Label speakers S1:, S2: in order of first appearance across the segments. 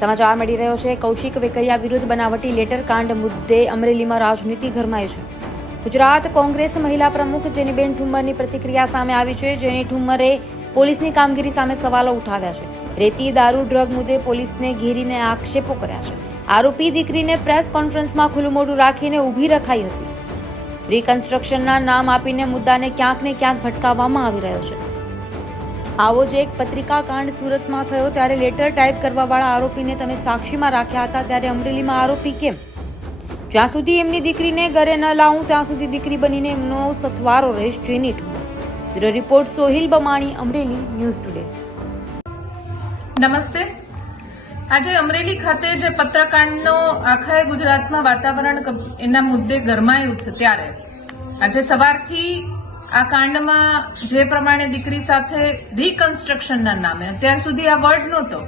S1: સમાચાર મળી રહ્યો છે. કૌશિક વેકરિયા વિરુદ્ધ બનાવટી લેટર કાંડ મુદ્દે અમરેલીમાં રાજનીતિ ગરમાય છે. ગુજરાત કોંગ્રેસ મહિલા પ્રમુખ જેનીબેન ઠુમ્મરની પ્રતિક્રિયા સામે આવી છે, જેની ઠુમ્મરે પોલીસની કામગીરી સામે સવાલો ઉઠાવ્યા છે. રેતી, દારૂ, ડ્રગ મુદ્દે પોલીસને ઘેરીને આક્ષેપો કર્યા છે. આરોપી દીકરીને પ્રેસ કોન્ફરન્સમાં ખુલ્લું મોઢું રાખીને ઊભી રખાઈ હતી. રિકન્સ્ટ્રક્શનના નામ આપીને મુદ્દાને ક્યાંક ને ક્યાંક ભટકાવવામાં આવી રહ્યો છે. આવો જ એક પત્રિકા કાંડ સુરતમાં થયો ત્યારે લેટર ટાઈપ કરવાવાળા આરોપીને તમે સાક્ષીમાં રાખ્યા હતા ત્યારે અમરેલીમાં આરોપી કેમ? જ્યાં સુધી એમની દીકરીને ઘરે ન લાવું, ત્યાં સુધી દીકરી બનીને એમનો સથવારો રહેશ જેની bureau report Sohil Bamani, Amreli, news today.
S2: નમસ્તે. આજે અમરેલી ખાતે જે પત્રકાંડનો આખા ગુજરાતમાં વાતાવરણ એના મુદ્દે ગરમાયું છે ત્યારે. આજે સવારથી આ કાંડમાં જે પ્રમાણે દીકરી સાથે રિકન્સ્ટ્રક્શનના નામે, અત્યાર સુધી આ વર્ડ નહોતો.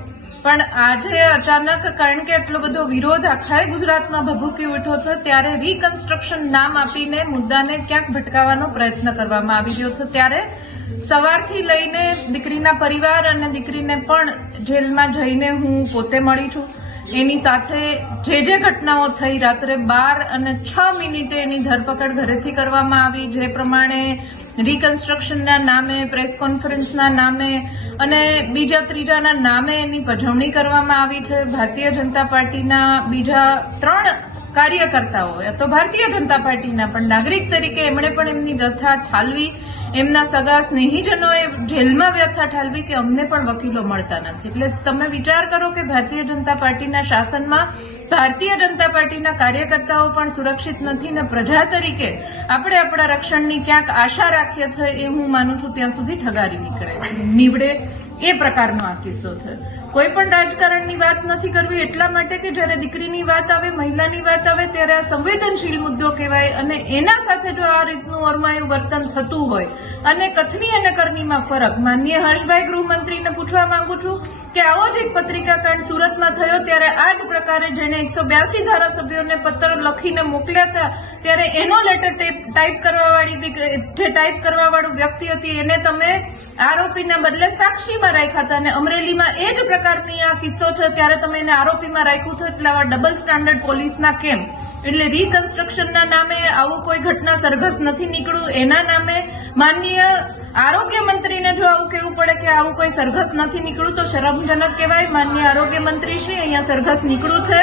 S2: પણ આજે અચાનક, કારણ કે એટલો બધો વિરોધ આખા ગુજરાતમાં ભભૂકી ઉઠ્યો છે, ત્યારે રિકન્સ્ટ્રક્શન નામ આપીને મુદ્દાને ક્યાંક ભટકાવવાનો પ્રયત્ન કરવામાં આવી રહ્યો છે. ત્યારે સવારથી લઈને દીકરીના પરિવાર અને દીકરીને પણ જેલમાં જઈને હું પોતે મળી છું. એની સાથે જે જે ઘટનાઓ થઈ રાત્રે બાર અને છ મિનિટે એની ધરપકડ ઘરેથી કરવામાં આવી. જે પ્રમાણે રિકન્સ્ટ્રક્શનના નામે પ્રેસ કોન્ફરન્સના નામે અને બીજા ત્રીજાના નામે એની પજવણી કરવામાં આવી છે. ભારતીય જનતા પાર્ટીના બીજા ત્રણ કાર્યકર્તાઓ, તો ભારતીય જનતા પાર્ટીના પણ નાગરિક તરીકે એમણે પણ એમની વ્યથા ઠાલવી. એમના સગા સ્નેહીજનોએ જેલમાં વ્યથા ઠાલવી કે અમને પણ વકીલો મળતા નથી. એટલે તમે વિચાર કરો કે ભારતીય જનતા પાર્ટીના શાસનમાં ભારતીય જનતા પાર્ટીના કાર્યકર્તાઓ પણ સુરક્ષિત નથી ને પ્રજા તરીકે આપણે આપણા રક્ષણની ક્યાંક આશા રાખીએ છીએ એ હું માનું છું ત્યાં સુધી ઠગારી નીકળે નીવડે એ પ્રકારનો આ કિસ્સો છે. કોઈ પણ રાજકારણની વાત નથી કરવી એટલા માટે કે જ્યારે દીકરીની વાત આવે, મહિલાની વાત આવે, ત્યારે આ સંવેદનશીલ મુદ્દો કહેવાય અને એના સાથે જો આ રીતનું અરમાયું વર્તન થતું હોય અને કથની અને કરનીમાં ફરક. માન્ય હર્ષભાઈ ગૃહમંત્રીને પૂછવા માંગુ છું કે આવો જ એક પત્રિકા કાંડ સુરતમાં થયો ત્યારે આ જ પ્રકારે જેણે એકસો બ્યાસી ધારાસભ્યોને પત્ર લખીને મોકલ્યા હતા, ત્યારે એનો લેટર ટાઈપ કરવાવાળી જે ટાઈપ કરવા વાળું વ્યક્તિ હતી, એને તમે આરોપીના બદલે સાક્ષીમાં રાખ્યા હતા અને અમરેલીમાં એ જ પ્રકારની આ કિસ્સો છે, ત્યારે તમે એને આરોપીમાં રાખ્યું છે, એટલે આવા ડબલ સ્ટાન્ડર્ડ પોલીસના કેમ? એટલે રિકન્સ્ટ્રક્શનના નામે આવું કોઈ ઘટના સરઘસ નથી નીકળ્યું, એના નામે માનનીય આરોગ્ય મંત્રીને જો આવું કહેવું પડે કે આવું કોઈ સરઘસ નથી નીકળ્યું તો શરમજનક કહેવાય. માનનીય આરોગ્ય મંત્રી શ્રી અહીંયા સરઘસ નીકળ્યું છે.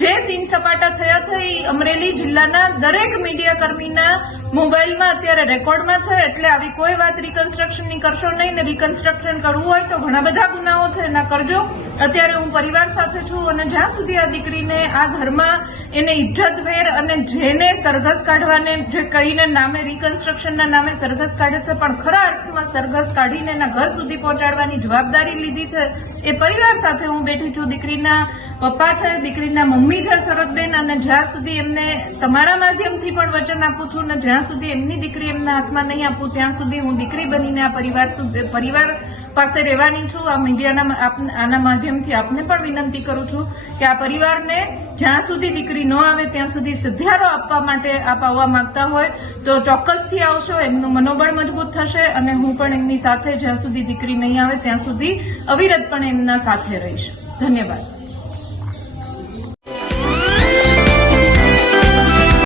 S2: જે સીન સપાટા થયા છે, એ અમરેલી જિલ્લાના દરેક મીડિયા કર્મીના મોબાઈલમાં અત્યારે રેકોર્ડમાં છે. એટલે આવી કોઈ વાત રિકન્સ્ટ્રક્શનની કરશો નહીં ને રિકન્સ્ટ્રક્શન કરવું હોય તો ઘણા બધા ગુનાઓ છે, એના કરજો. અત્યારે હું પરિવાર સાથે છું અને જ્યાં સુધી આ દીકરીને આ ઘરમાં એને ઇજ્જતભેર અને જેને સરઘસ કાઢવાને, જે કહીને નામે રિકન્સ્ટ્રક્શનના નામે સરઘસ કાઢે છે, પણ ખરા અર્થમાં સરઘસ કાઢીને એના ઘર સુધી પહોંચાડવાની જવાબદારી લીધી છે એ પરિવાર સાથે હું બેઠી છું. દીકરીના પપ્પા છે, દીકરીના મમ્મી છે શરદબેન અને જ્યાં સુધી એમને તમારા માધ્યમથી પણ વચન આપું છું અને જ્યાં સુધી એમની દીકરી એમના હાથમાં નહીં આપું, ત્યાં સુધી હું દીકરી બનીને આ પરિવાર પરિવાર પાસે રહેવાની છું. આ મીડિયાના આના માધ્યમથી આપને પણ વિનંતી કરું છું કે આ પરિવારને જ્યાં સુધી દીકરી ન આવે, ત્યાં સુધી સિદ્ધારો આપવા માટે આપ આવવા માંગતા હોય, તો ચોક્કસથી આવશો. એમનું મનોબળ મજબૂત થશે અને હું પણ એમની સાથે જ્યાં સુધી દીકરી નહીં આવે, ત્યાં સુધી અવિરતપણે એમના સાથે રહીશ. ધન્યવાદ.